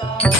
stars.